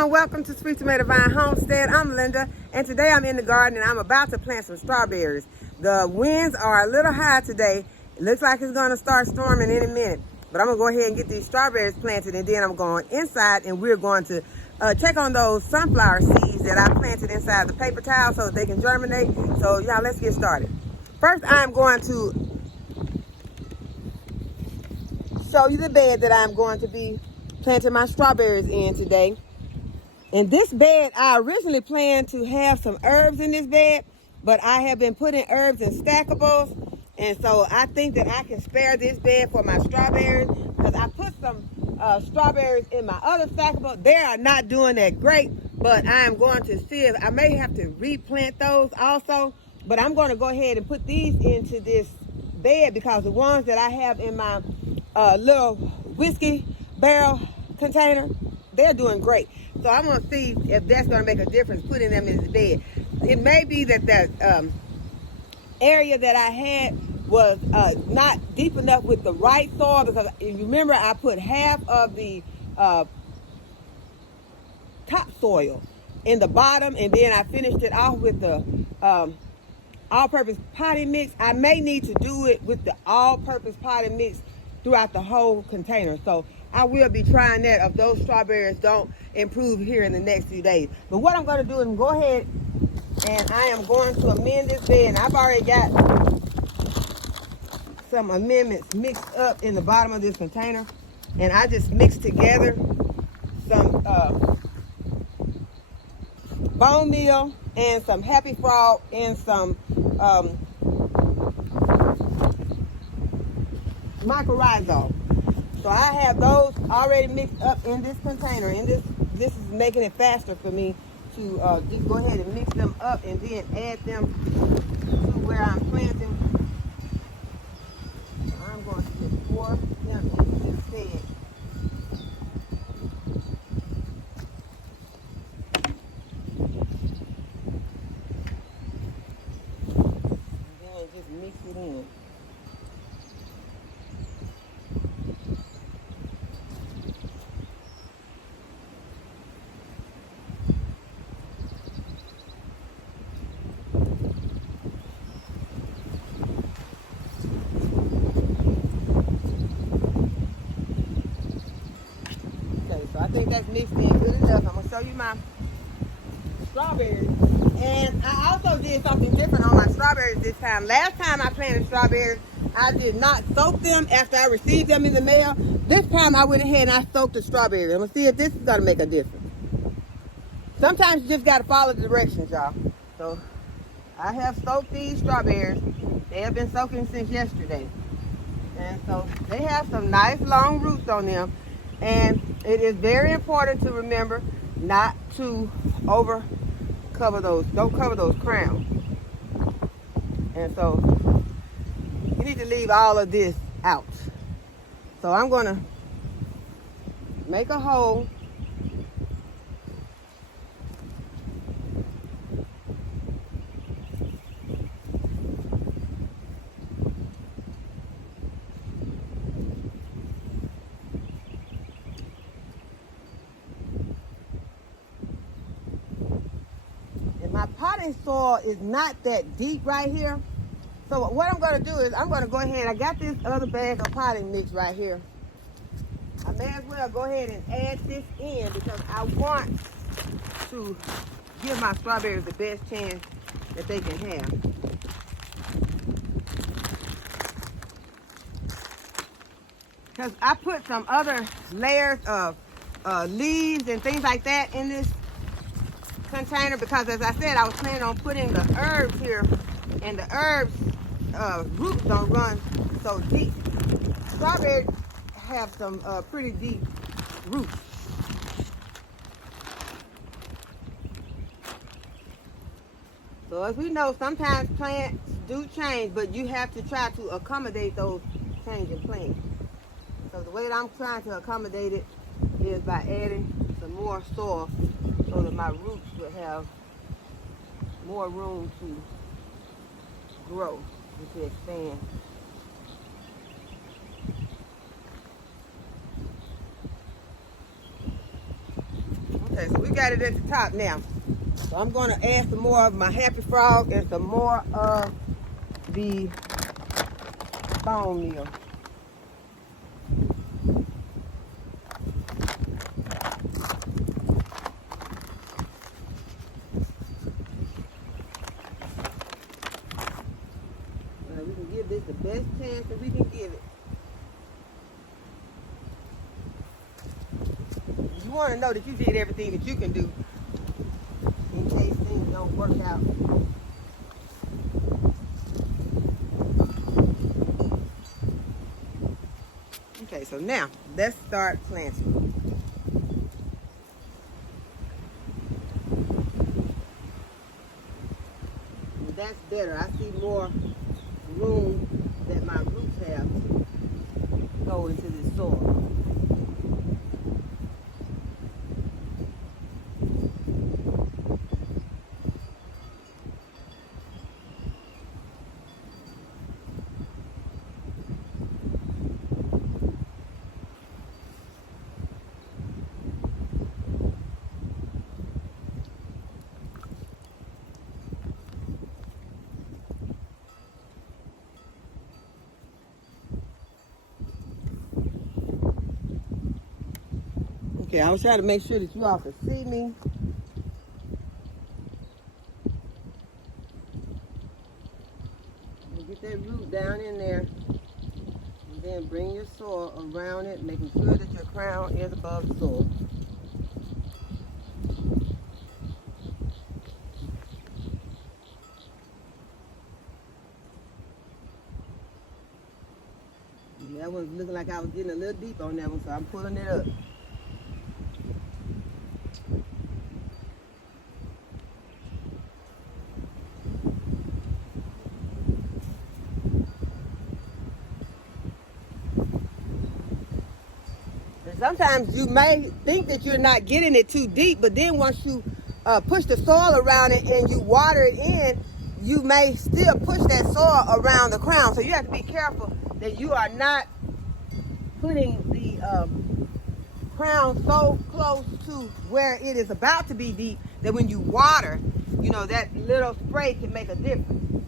everyone, welcome to Sweet Tomato Vine Homestead. I'm Linda, and today I'm in the garden and I'm about to plant some strawberries. The winds are a little high today. It looks like it's going to start storming any minute, but I'm going to go ahead and get these strawberries planted, and then I'm going inside and we're going to check on those sunflower seeds that I planted inside the paper towel so that they can germinate. So y'all, let's get started. First, I'm going to show you the bed that I'm going to be planting my strawberries in today. In this bed, I originally planned to have some herbs in this bed, but I have been putting herbs in stackables, and so I think that I can spare this bed for my strawberries, because I put some strawberries in my other stackable. They are not doing that great, but I am going to see if I may have to replant those also, but I'm going to go ahead and put these into this bed because the ones that I have in my little whiskey barrel container, they're doing great. So I'm going to see if that's going to make a difference putting them in the bed. It may be that that area that I had was not deep enough with the right soil, because if you remember, I put half of the topsoil in the bottom, and then I finished it off with the all-purpose potting mix. I may need to do it with the all-purpose potting mix throughout the whole container. So I will be trying that if those strawberries don't improve here in the next few days. But what I'm going to do is go ahead and I am going to amend this bed. And I've already got some amendments mixed up in the bottom of this container. And I just mixed together some bone meal and some Happy Frog and some mycorrhizal. So I have those already mixed up in this container, and this is making it faster for me to just go ahead and mix them up and then add them to where I'm planting. I'm going to just pour them into this bed. And then just mix it in. I think that's mixed in good enough. I'm going to show you my strawberries. And I also did something different on my strawberries this time. Last time I planted strawberries, I did not soak them after I received them in the mail. This time I went ahead and I soaked the strawberries. I'm going to see if this is going to make a difference. Sometimes you just got to follow the directions, y'all. So I have soaked these strawberries. They have been soaking since yesterday. And so they have some nice long roots on them. And it is very important to remember not to over cover those, don't cover those crowns. And so you need to leave all of this out. So I'm going to make a hole . My potting soil is not that deep right here. So what I'm going to do is I'm going to go ahead. I got this other bag of potting mix right here. I may as well go ahead and add this in because I want to give my strawberries the best chance that they can have. Because I put some other layers of leaves and things like that in this container, because as I said, I was planning on putting the herbs here, and the herbs roots don't run so deep. Strawberries have some pretty deep roots. So as we know, sometimes plants do change, but you have to try to accommodate those changing plants. So the way that I'm trying to accommodate it is by adding some more soil so that my roots will have more room to grow and to expand. Okay, so we got it at the top now. So I'm going to add some more of my Happy Frog and some more of the bone meal. We can give this the best chance that we can give it. You want to know that you did everything that you can do in case things don't work out. Okay, so now let's start planting. And that's better. I see more room that my roots have to go into this soil. Okay, I was trying to make sure that you all could see me. Get that root down in there. And then bring your soil around it, making sure that your crown is above the soil. And that one's looking like I was getting a little deep on that one, so I'm pulling it up. Sometimes you may think that you're not getting it too deep, but then once you push the soil around it and you water it in, you may still push that soil around the crown. So you have to be careful that you are not putting the crown so close to where it is about to be deep that when you water, you know, that little spray can make a difference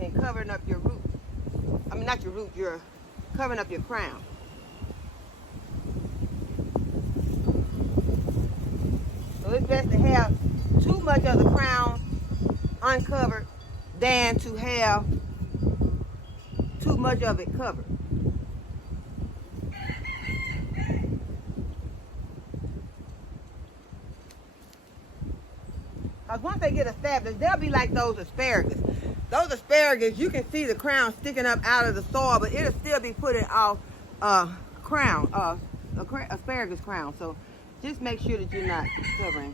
in covering up your root. I mean, not your root, you're covering up your crown. So it's best to have too much of the crown uncovered than to have too much of it covered. Because once they get established, they'll be like those asparagus. Those asparagus, you can see the crown sticking up out of the soil, but it'll still be putting off asparagus crown. So just make sure that you're not covering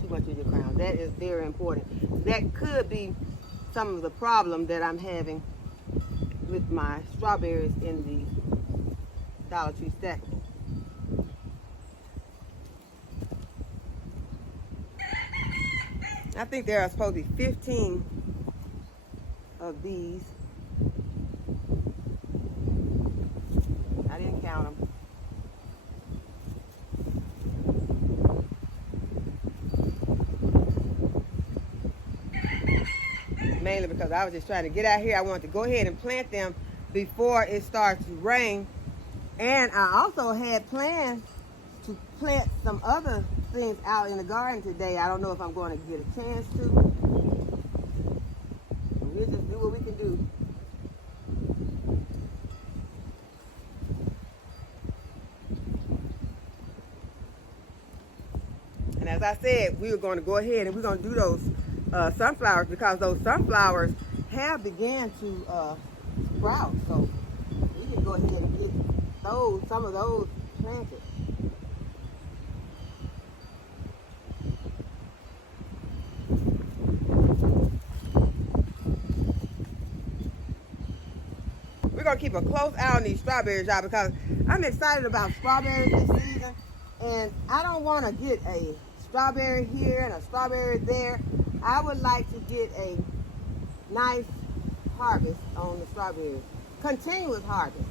too much of your crown. That is very important. That could be some of the problem that I'm having with my strawberries in the Dollar Tree stackable. I think there are supposed to be 15 of these. I didn't count them. Mainly because I was just trying to get out here. I wanted to go ahead and plant them before it starts to rain. And I also had plans to plant some other things out in the garden today. I don't know if I'm going to get a chance to. We'll just do what we can do. And as I said, we were going to go ahead and we're going to do those sunflowers, because those sunflowers have began to sprout. So we can go ahead and get some of those planted. We're going to keep a close eye on these strawberries, y'all, because I'm excited about strawberries this season. And I don't want to get a strawberry here and a strawberry there. I would like to get a nice harvest on the strawberries. Continuous harvest.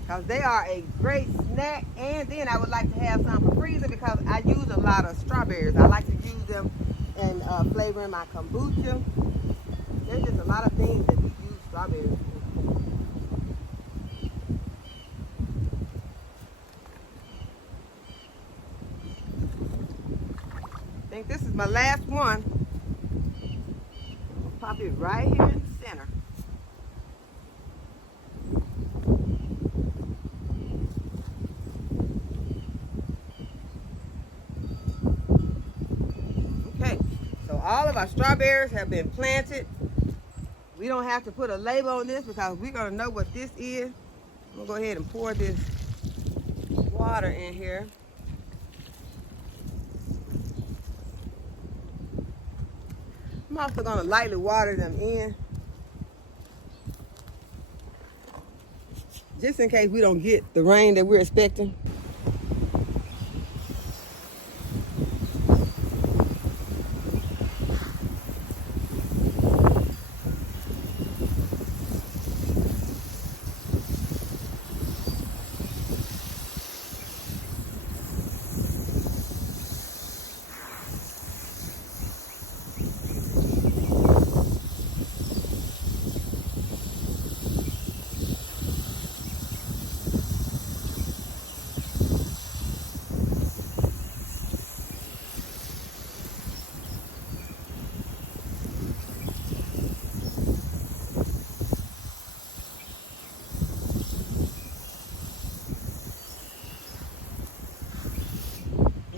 Because they are a great snack and and then I would like to have some for freezer because I use a lot of strawberries. I like to use them in flavoring my kombucha. There's just a lot of things that we use strawberries for. I think this is my last one. I'll pop it right here in the center. Okay, so all of our strawberries have been planted. We don't have to put a label on this because we're gonna know what this is. I'm gonna go ahead and pour this water in here. I'm also gonna lightly water them in, just in case we don't get the rain that we're expecting.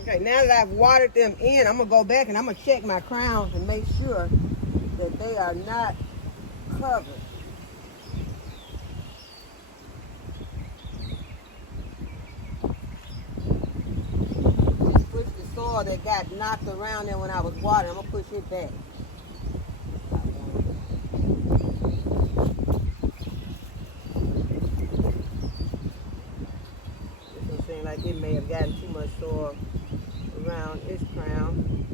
Okay, now that I've watered them in, I'm gonna go back and I'm gonna check my crowns and make sure that they are not covered. Push the soil that got knocked around there when I was watering. I'm gonna push it back. This will seem like it may have gotten too much soil around its crown.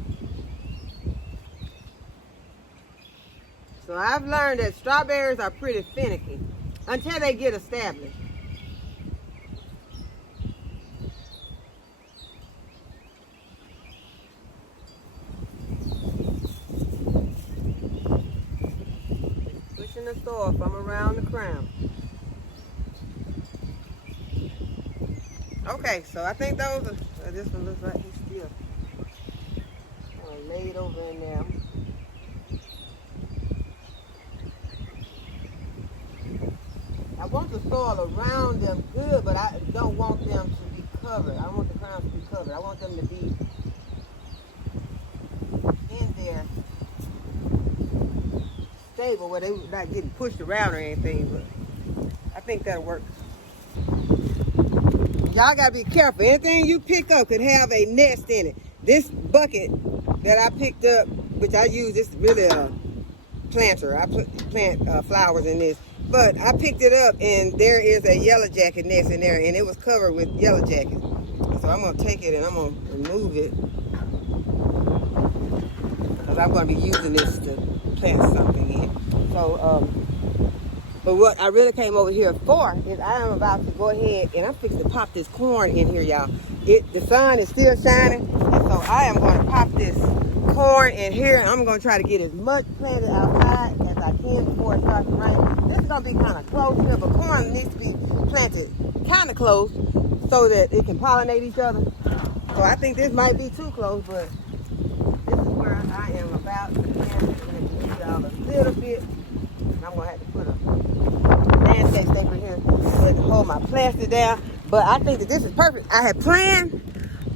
So I've learned that strawberries are pretty finicky until they get established. Pushing the soil from around the crown. Okay, so I think those are, this one looks like he's still laid over in there. I want the soil around them good, but I don't want them to be covered. I don't want the crowns to be covered. I want them to be in there stable where they're not getting pushed around or anything, but I think that'll work. Y'all gotta be careful. Anything you pick up could have a nest in it. This bucket that I picked up, which I use, this is really a planter. I plant flowers in this. But I picked it up and there is a yellow jacket nest in there and it was covered with yellow jackets. So I'm gonna take it and I'm gonna remove it because I'm gonna be using this to plant something in. So, but what I really came over here for is I am about to go ahead and I'm fixing to pop this corn in here, y'all. The sun is still shining, and so I am going to pop this corn in here. And I'm going to try to get as much planted outside as I can before it starts to rain. This is going to be kind of close here, but corn needs to be planted kind of close so that it can pollinate each other. So I think this might be too close, but this is where I am about to plant it. I'm going to give y'all a little bit. I'm going to have to put a landscape staple here to hold my plastic down. But I think that this is perfect. I had planned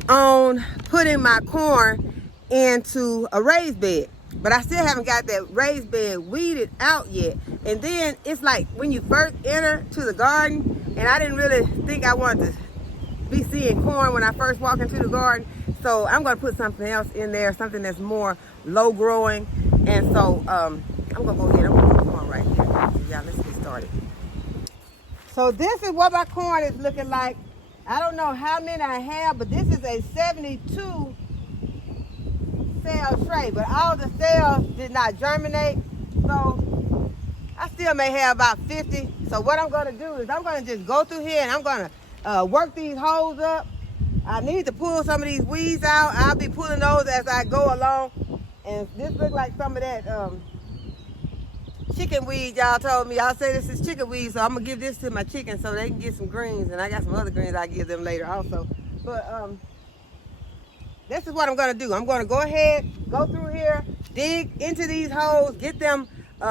on putting my corn into a raised bed, but I still haven't got that raised bed weeded out yet. And then it's like when you first enter to the garden, and I didn't really think I wanted to be seeing corn when I first walk into the garden. So I'm going to put something else in there, something that's more low growing. And so I'm going to go ahead and put the corn right here. So yeah, let's get started. So this is what my corn is looking like. I don't know how many I have, but this is a 72 cell tray, but all the cells did not germinate. So I still may have about 50. So what I'm going to do is I'm going to just go through here and I'm going to work these holes up. I need to pull some of these weeds out. I'll be pulling those as I go along. And this looks like some of that chicken weed y'all told me. Y'all say this is chicken weed, so I'm gonna give this to my chickens so they can get some greens. And I got some other greens I'll give them later also. But this is what I'm gonna do. I'm gonna go ahead, go through here, dig into these holes, get them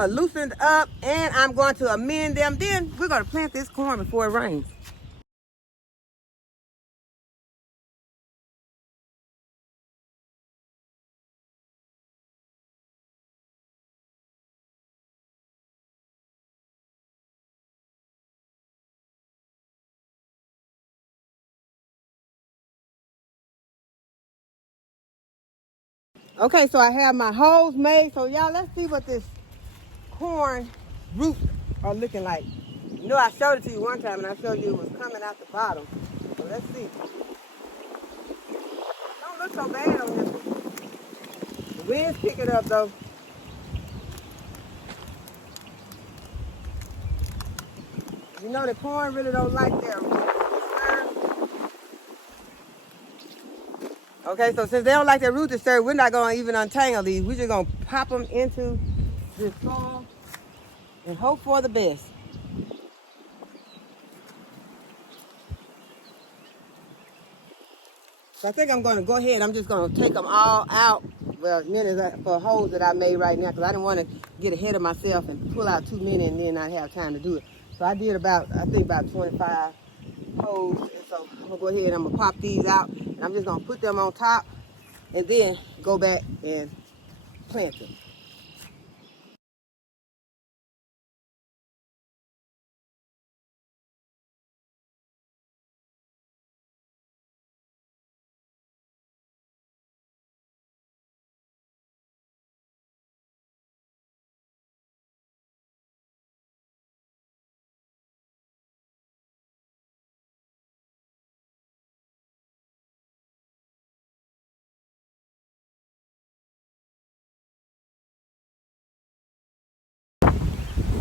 loosened up, and I'm going to amend them. Then we're gonna plant this corn before it rains. Okay, so I have my holes made. So y'all, let's see what this corn roots are looking like. You know, I showed it to you one time, and I showed you it was coming out the bottom. So let's see. Don't look so bad on this one. The wind's picking up though. You know, the corn really don't like their roots disturbed. Okay, so since they don't like their roots disturbed, we're not going to even untangle these. We're just going to pop them into this soil and hope for the best. So I think I'm going to go ahead. I'm just going to take them all out. Well, many for holes that I made right now because I didn't want to get ahead of myself and pull out too many and then not have time to do it. So I did about 25 holes. And so I'm going to go ahead and I'm going to pop these out. And I'm just going to put them on top and then go back and plant them.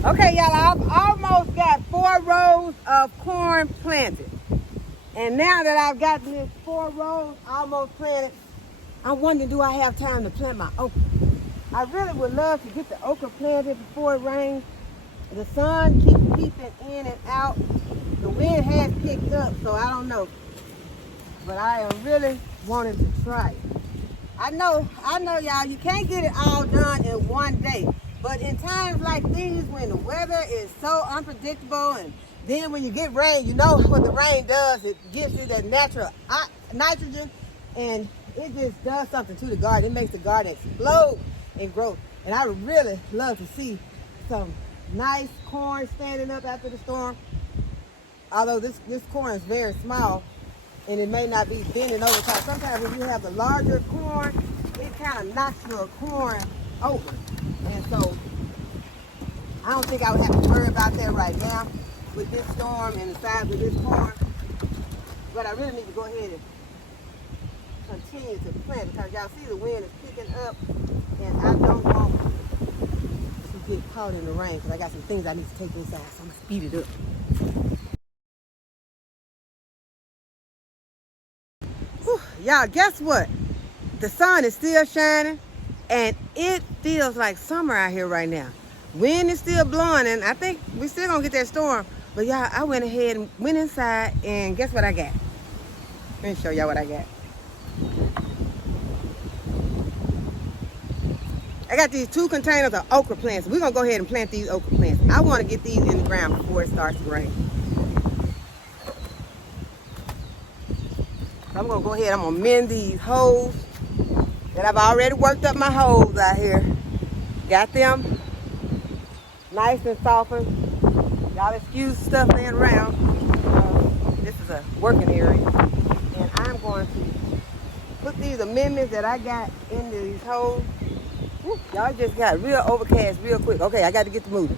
Okay, y'all, I've almost got 4 rows of corn planted. And now that I've gotten this 4 rows almost planted, I'm wondering, do I have time to plant my okra? I really would love to get the okra planted before it rains. The sun keeps peeping in and out. The wind has picked up, so I don't know. But I am really wanting to try it. I know, y'all, you can't get it all done in one day. But in times like these, when the weather is so unpredictable, and then when you get rain, you know what the rain does. It gives you that natural nitrogen, and it just does something to the garden. It makes the garden explode in growth. And I would really love to see some nice corn standing up after the storm. Although this corn is very small, and it may not be bending over top. Sometimes when you have the larger corn, it kind of knocks your corn over. And so I don't think I would have to worry about that right now with this storm and the size of this corn. But I really need to go ahead and continue to plant because y'all see the wind is picking up, and I don't want to get caught in the rain because I got some things I need to take inside, so I'm going to speed it up. Whew, y'all, guess what? The sun is still shining, and it feels like summer out here right now. Wind is still blowing, and I think we still gonna get that storm. But y'all, I went ahead and went inside, and guess what I got? Let me show y'all what I got. I got these 2 containers of okra plants. We're gonna go ahead and plant these okra plants. I wanna get these in the ground before it starts to rain. So I'm gonna go ahead, I'm gonna mend these holes that I've already worked up my holes out here. Got them nice and softened. Y'all excuse stuff laying around. This is a working area. And I'm going to put these amendments that I got into these holes. Y'all just got real overcast real quick. Okay, I got to get to moving.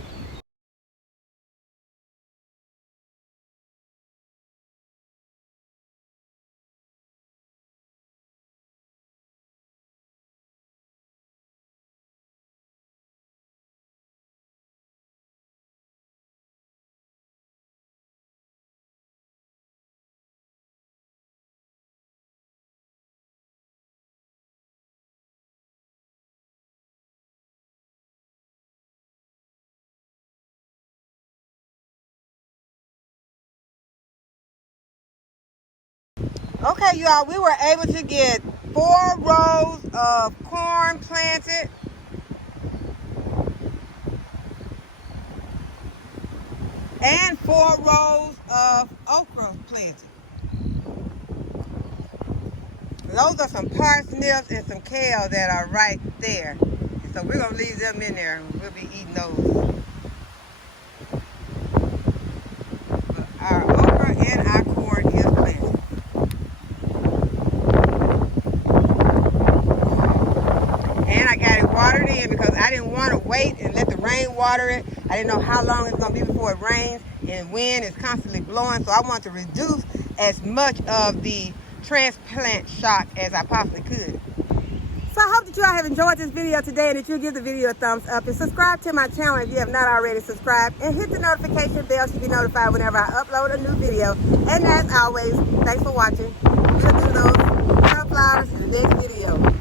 Okay, y'all, we were able to get 4 rows of corn planted. And 4 rows of okra planted. Those are some parsnips and some kale that are right there. And so we're going to leave them in there. We'll be eating those. But our okra and our corn is planted. And I got it watered in because I didn't want to wait and let the rain water it. I didn't know how long it's going to be before it rains, and wind is constantly blowing, so I want to reduce as much of the transplant shock as I possibly could. So I hope that you all have enjoyed this video today and that you'll give the video a thumbs up and subscribe to my channel if you have not already subscribed, and hit the notification bell to be notified whenever I upload a new video. And as always, thanks for watching. We'll do those sunflowers in the next video.